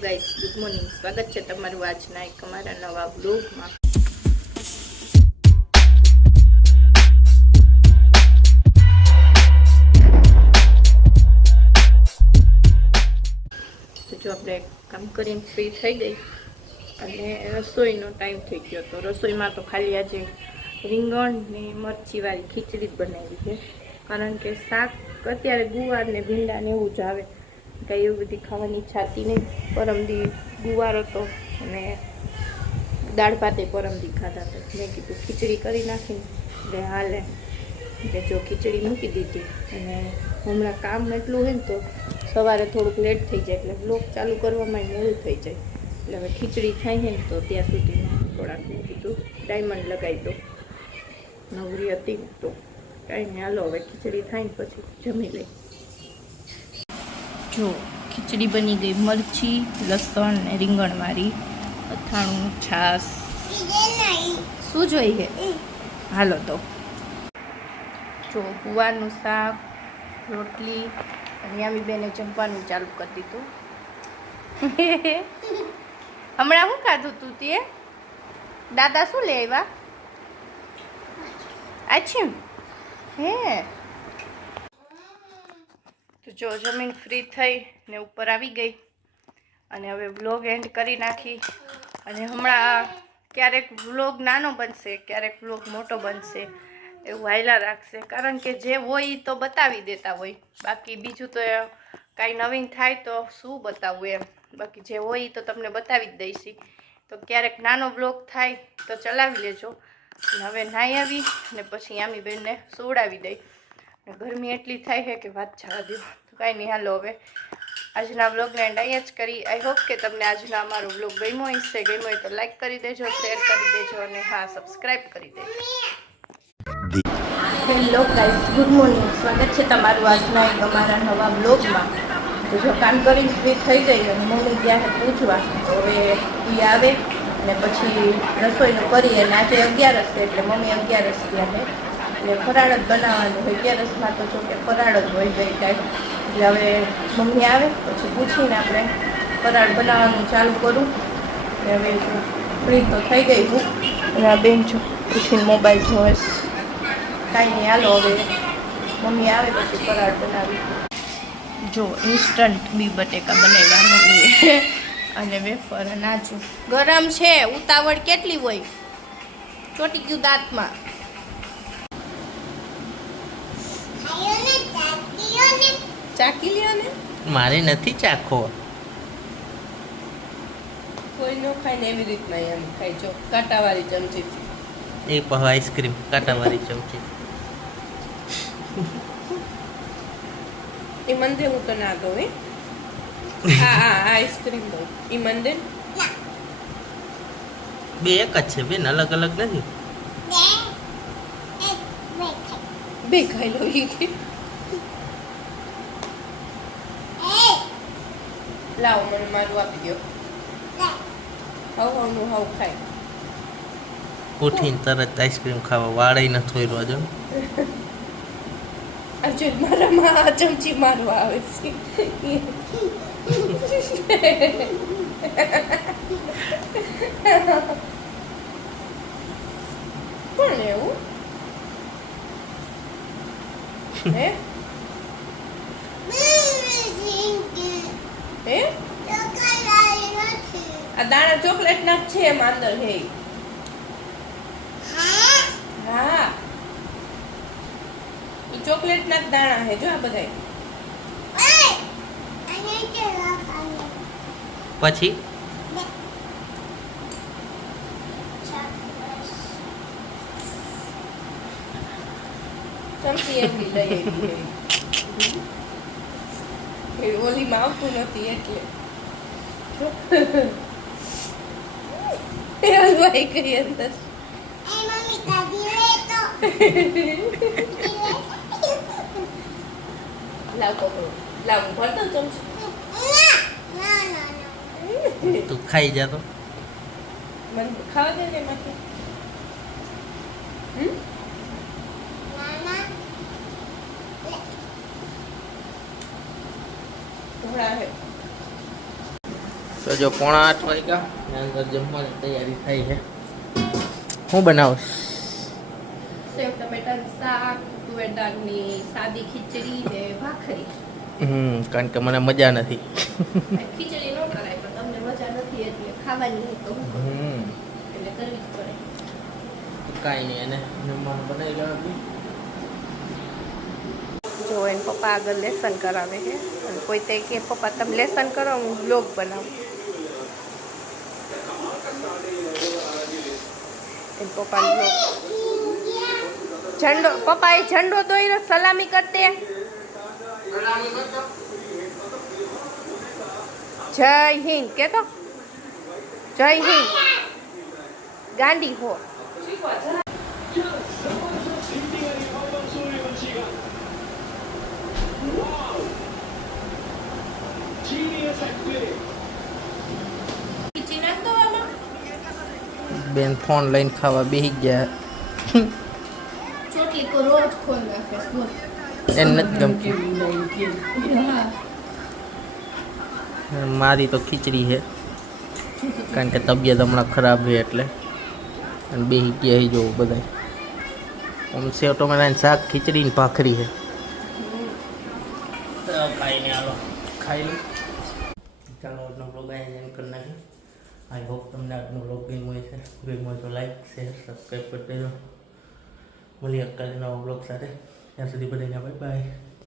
Guys, good morning. સ્વાગત છે તમારું આજના એક અમારા નવા વ્લોગમાં. તો જો આપણે કામ કરીને ફ્રી થઈ ગઈ અને રસોઈનો ટાઈમ થઈ ગયો. તો રસોઈમાં તો ખાલી આજે રીંગણ ને મરચીવાળી ખીચડી જ બનાવી છે, કારણ કે શાક અત્યારે ગુવાર ને ભીંડા ને એવું જ આવે, કંઈ એવું બધી ખાવાની ઈચ્છા હતી નહીં. પરમદી ગુવાર હતો અને દાળ ભાતે પરમદી ખાધા હતા. મેં કીધું ખીચડી કરી નાખીને એટલે હાલે, એટલે જો ખીચડી મૂકી દીધી. અને હમણાં કામ એટલું હોય ને તો સવારે થોડુંક લેટ થઈ જાય, એટલે બ્લોગ ચાલુ કરવામાં મોડું થઈ જાય. એટલે હવે ખીચડી થાય છે ને તો ત્યાં સુધીમાં થોડાક મેં કીધું ડાયમંડ લગાવી દો, નવરી હતી તો કાંઈ નહીં. હાલો હવે ખીચડી થાય ને પછી જમી લઈ. જો ખીચડી બની ગઈ, મરચી લસણ ને રીંગણવાળી, અથાણું છાશ. શું જોઈએ? હાલો તો જો ગુવારનું શાક, રોટલી અને યામી બેને જમવાનું ચાલુ કરી દીધું. હમણાં શું ખાધું તું તે? દાદા શું લે આવ્યા? અચ્છા હે. તો જો જમીન ફ્રી થઈ ને ઉપર આવી ગઈ અને હવે વ્લોગ એન્ડ કરી નાખી. અને હમણાં ક્યારેક વ્લોગ નાનો બનશે, ક્યારેક વ્લોગ મોટો બનશે, એવું હાલ્યા રાખશે, કારણ કે જે હોય એ તો બતાવી દેતા હોય. બાકી બીજું તો કાંઈ નવીન થાય તો શું બતાવવું એમ. બાકી જે હોય એ તો તમને બતાવી જ દઈશી. તો ક્યારેક નાનો વ્લોગ થાય તો ચલાવી લેજો. અને હવે નાહી આવી અને પછી યામી બેનને સુવડાવી દઈ. ગરમી એટલી થાય છે કે વાત જવા દો. તો કાંઈ નહીં, હાલો હવે આજના વ્લોગને એન્ડ અહીંયા જ કરી. આઈ હોપ કે તમને આજનો અમારો વ્લોગ ગમ્યો હશે. ગમ્યો હોય તો લાઈક કરી દેજો, શેર કરી દેજો અને હા, સબસ્ક્રાઈબ કરી દેજો. Hello guys, good morning. સ્વાગત છે તમારું આજના એક અમારા નવા વ્લોગમાં. તો જો કામ કરીને ફ્રી થઈ ગઈ અને મમ્મી ગયા છે પૂછવા, તો હવે એ આવે અને પછી રસોઈનું કરીએ. અને આજે 11 છે એટલે મમ્મી 11 ગયા છે એટલે ફરાળ જ બનાવવાનું હોય. 11માં તો જો કે ફરાળ જ હોય ગઈ ટાઈમ. એટલે હવે મમ્મી આવે પછી પૂછીને આપણે ફરાળ બનાવવાનું ચાલુ કરું. હવે જો ફ્રી તો થઈ ગઈ હું અને આ બેન જો પૂછીને મોબાઈલ જોવે. કાંઈ નહીં, હાલો હવે મમ્મી આવે પછી ફરાળ બનાવી. જો ઇન્સ્ટન્ટ બી બટેકા બનાવ્યા મમ્મીએ અને વેફર નાચું ગરમ છે. ઉતાવળ કેટલી હોય, ચોટી ગયું દાંતમાં. ચાકી લ્યો ને. મારે નથી ચાખો. કોઈ નો ખાય ને એવી રીતના એમ ખાય. જો કાંટાવાળી ચમચીથી. એ પણ આઈસ્ક્રીમ કાંટાવાળી ચમચી. એ મંદે હું તો ના દઉં. હા આઈસ્ક્રીમ દઉં. એ મંદે બે એક જ છે બેન, અલગ અલગ નથી. બે ખાઈ લો. લાવો મને મારું આપી દો. હવનું હવ ખાય. ઉઠીને તરત આઈસ્ક્રીમ ખાવા વાળાઈ ન થોઈ જો. અર્જુન મારામાં આ ચમચી મારવા આવે છે. કોણ એવું હે? હે આ દાણા ચોકલેટ ના છે એમાં અંદર. હે હા, ઈ ચોકલેટ ના દાણા હે. જો આ બધાય પછી ચમચી એટલી લઈ આવી. ઓલીમાં આવતું નથી એટલે હલવાઈ ગઈ અંદર. લાવ પકડો, લાવ ભરતો ચમચી. તું ખાઈ જા તો. મને ખાવા દે ને એમાંથી. ઢોળા હે તો જો 7:45 વાગ્યા ને અંદર જમવાની તૈયારી થઈ છે. શું બનાવશ? સેવ ટમેટાનું શાક, તુવેર દાળની સાદી ખીચડી ને ભાખરી. કારણ કે મને મજા નથી. ખીચડી ન કરાય પણ તમને મજા નથી એટલે ખાવાની નહીં તો હું કરું. એટલે કરવી જ પડે. કાંઈ નહીં, એને જમવાનું બનાવી લેવાનું. જો એને પપ્પા આગળ લેસન કરાવે છે અને કોઈ તે કે પપ્પા તમે લેસન કરો હું બ્લોગ બનાવું. એને પપ્પા બ્લોગ ઝંડો પપ્પાએ ઝંડો દોર્યો સલામી કરતે. જય હિન્દ કેતો જય હિન્દ ગાંધી હો. બેન ફોન લઈને ખાવા બેસી ગયા. ચોટલી કો રોજ ખોલ નાખે સ્કૂલ. એને નથી ગમતી. મારી તો ખીચડી છે કારણ કે તબિયત હમણાં ખરાબ છે એટલે. અને બેસી ગયા એ જોવું બધા. આમ સેવ ટમેટાનું શાક, ખીચડી ને ભાખરી છે. ખાઈને હાલો ખાઈ લો. ચાલો આજનો બ્લોગ અહીંયા એન્ડ કરી નાખીએ. આઈ હોપ તમને આજનો બ્લોગ ગમ્યો હશે. ગમ્યો હોય તો લાઈક, શેર, સબસ્ક્રાઈબ કરી દેજો. મળીએ કાલે નવા બ્લોગ સાથે. ત્યાં સુધી બધાને બાય બાય.